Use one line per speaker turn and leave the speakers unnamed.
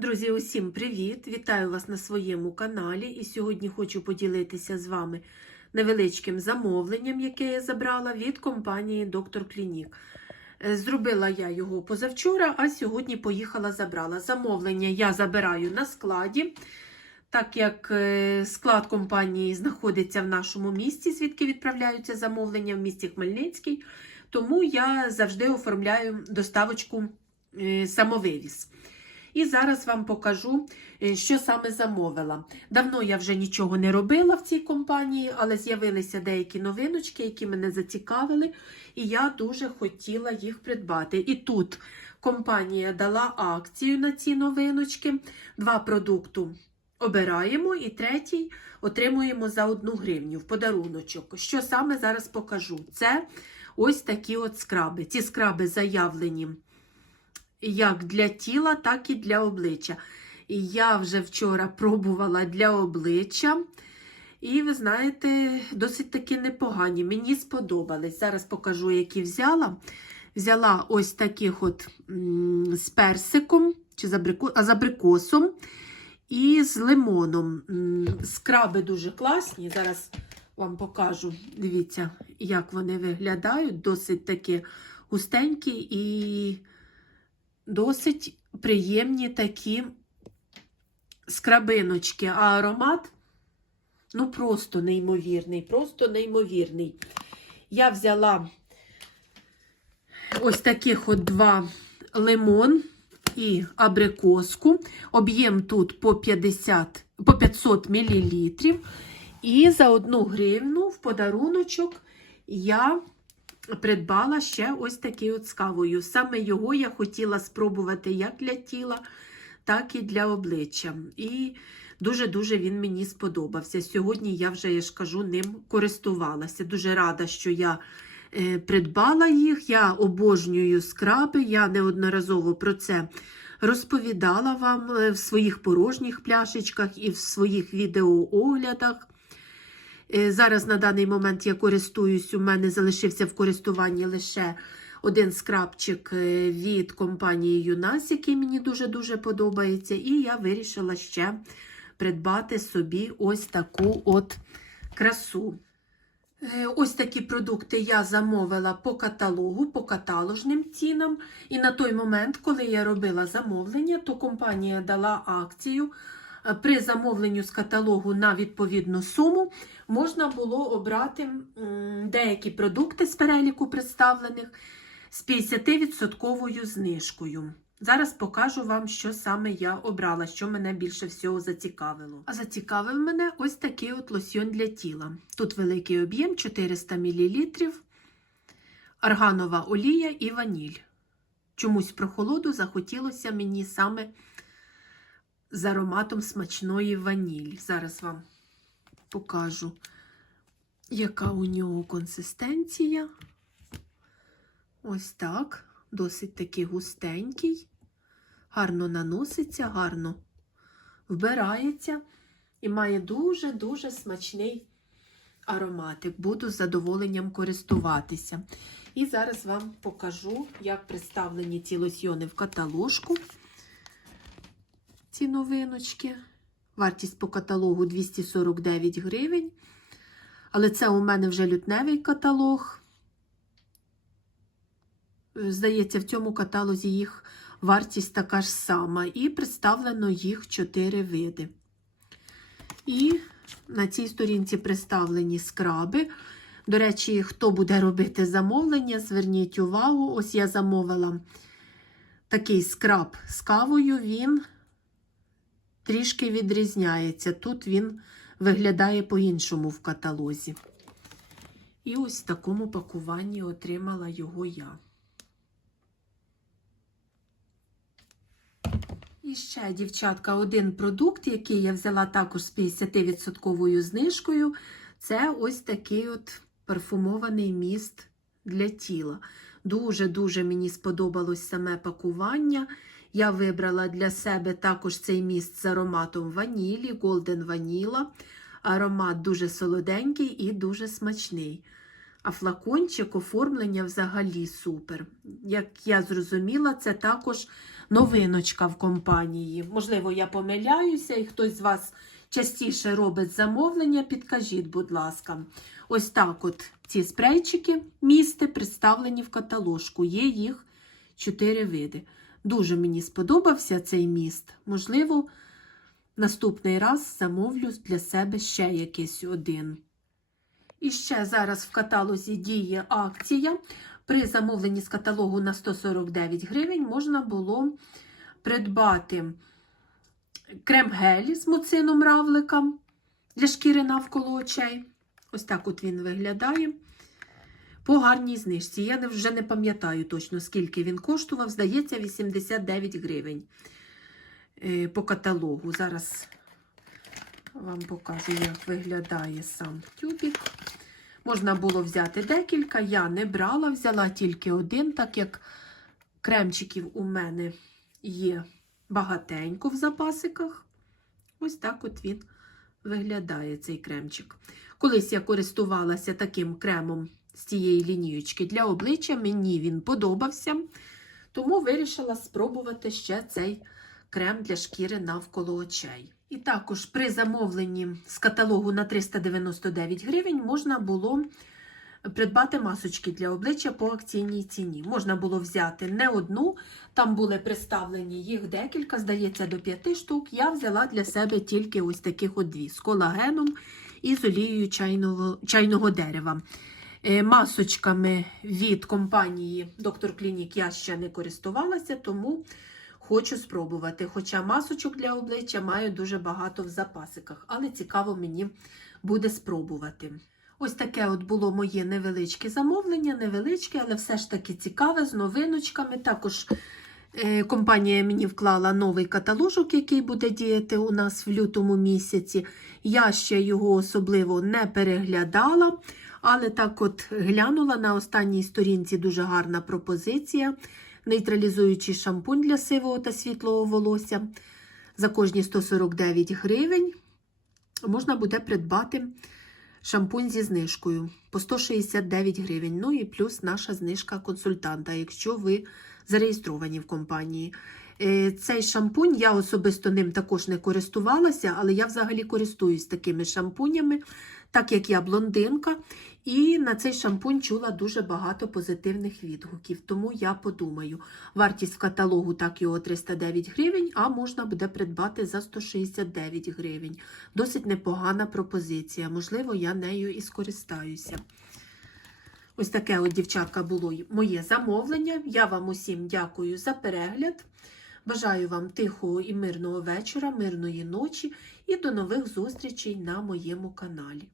Друзі, усім привіт! Вітаю вас на своєму каналі. І сьогодні хочу поділитися з вами невеличким замовленням, яке я забрала від компанії Доктор Клінік. Е, Зробила я його позавчора, а сьогодні поїхала забрала. Замовлення я забираю на складі, так як е, склад компанії знаходиться в нашому місті, звідки відправляються замовлення в місті Хмельницький. Тому я завжди оформляю доставочку е, самовивіз. І зараз вам покажу, е, що саме замовила. Давно я вже нічого не робила в цій компанії, але з'явилися деякі новиночки, які мене зацікавили, і я дуже хотіла їх придбати. І тут компанія дала акцію на ці новиночки. Два продукти обираємо, і третій отримуємо за одну гривню в подаруночок. Що саме зараз покажу? Це ось такі от скраби. Ці скраби заявлені як для тіла, так і для обличчя. І я вже вчора пробувала для обличчя. І ви знаєте, досить таки непогані. Мені сподобались. Зараз покажу, які взяла. Взяла ось таких от з персиком, чи з абрикосом і з лимоном. Скраби дуже класні. Зараз вам покажу. Дивіться, як вони виглядають. Досить таки густенькі і досить приємні такі скрабиночки, а аромат ну просто неймовірний, просто неймовірний. Я взяла ось таких от два лимон і абрикоску. Об'єм тут по 50, по 500 мл. І за одну гривну в подаруночок я придбала ще ось такий от з кавою. Саме його я хотіла спробувати як для тіла, так і для обличчя. І дуже-дуже він мені сподобався. Сьогодні я вже, я ж кажу, ним користувалася. Дуже рада, що я е, придбала їх. Я обожнюю скраби, я неодноразово про це розповідала вам е, в своїх порожніх пляшечках і в своїх відеооглядах. Е, Зараз на даний момент я користуюсь, у мене залишився в користуванні лише один скрабчик е, від компанії Юнас, який мені дуже-дуже подобається. І я вирішила ще придбати собі ось таку от красу. Е, Ось такі продукти я замовила по каталогу, по каталожним цінам. І на той момент, коли я робила замовлення, то компанія дала акцію. Е, При замовленню з каталогу на відповідну суму можна було обрати деякі продукти з переліку представлених з 50% знижкою. Зараз покажу вам, що саме я обрала, що мене більше всього зацікавило. А зацікавив мене ось такий от лосьйон для тіла. Тут великий об'єм 400 мл, арганова олія і ваніль. Чомусь про холоду захотілося мені саме з ароматом смачної ваніль. Зараз вам покажу, яка у нього консистенція. Ось так. Досить таки густенький, гарно наноситься, гарно вбирається і має дуже-дуже смачний ароматик. Буду з задоволенням користуватися. І зараз вам покажу, як представлені ці лосьйони в каталожку. Ці новиночки. Вартість по каталогу 249 гривень. Але це у мене вже лютневий каталог. Здається, в цьому каталозі їх вартість така ж сама. І представлено їх 4 види. І на цій сторінці представлені скраби. До речі, хто буде робити замовлення, зверніть увагу, ось я замовила такий скраб з кавою, він трішки відрізняється. Тут він виглядає по-іншому в каталозі. І ось в такому пакуванні отримала його я. І ще, дівчатка, один продукт, який я взяла також з 50% знижкою, це ось такий от парфумований міст для тіла. Дуже-дуже мені сподобалось саме пакування. Я вибрала для себе також цей міст з ароматом ванілі, Golden Vanilla. Аромат дуже солоденький і дуже смачний. А флакончик оформлення взагалі супер. Як я зрозуміла, це також новиночка в компанії. Можливо, я помиляюся, і хтось з вас частіше робить замовлення, підкажіть, будь ласка. Ось так от ці спрейчики місти представлені в каталожку. Є їх чотири види. Дуже мені сподобався цей міст. Можливо, наступний раз замовлю для себе ще якийсь один. І ще зараз в каталозі діє акція. При замовленні з каталогу на 149 гривень можна було придбати крем-гель з муцином равлика для шкіри навколо очей. Ось так от він виглядає. По гарній знижці. Я вже не пам'ятаю точно, скільки він коштував. Здається, 89 гривень е, по каталогу. Зараз вам покажу, як виглядає сам тюбік. Можна було взяти декілька, я не брала, взяла тільки один, так як кремчиків у мене є багатенько в запасиках. Ось так от він виглядає, цей кремчик. Колись я користувалася таким кремом з цієї лінієчки для обличчя, мені він подобався, тому вирішила спробувати ще цей крем для шкіри навколо очей. І також при замовленні з каталогу на 399 гривень можна було придбати масочки для обличчя по акційній ціні. Можна було взяти не одну, там були представлені їх декілька, здається, до 5 штук. Я взяла для себе тільки ось таких от дві з колагеном і з олією чайного, чайного дерева. Е, Масочками від компанії Доктор Клінік я ще не користувалася, тому хочу спробувати. Хоча масочок для обличчя маю дуже багато в запасиках, але цікаво мені буде спробувати. Ось таке от було моє невеличке замовлення, невеличке, але все ж таки цікаве, з новиночками. Також е, компанія мені вклала новий каталожок, який буде діяти у нас в лютому місяці. Я ще його особливо не переглядала, але так от глянула на останній сторінці дуже гарна пропозиція. Нейтралізуючий шампунь для сивого та світлого волосся за кожні 149 гривень. Можна буде придбати шампунь зі знижкою по 169 гривень. Ну і плюс наша знижка консультанта, якщо ви зареєстровані в компанії. Е, Цей шампунь я особисто ним також не користувалася, але я взагалі користуюсь такими шампунями, так як я блондинка. І на цей шампунь чула дуже багато позитивних відгуків. Тому я подумаю, вартість в каталогу так його 309 гривень, а можна буде придбати за 169 гривень. Досить непогана пропозиція. Можливо, я нею і скористаюся. Ось таке от, дівчатка, було моє замовлення. Я вам усім дякую за перегляд. Бажаю вам тихого і мирного вечора, мирної ночі і до нових зустрічей на моєму каналі.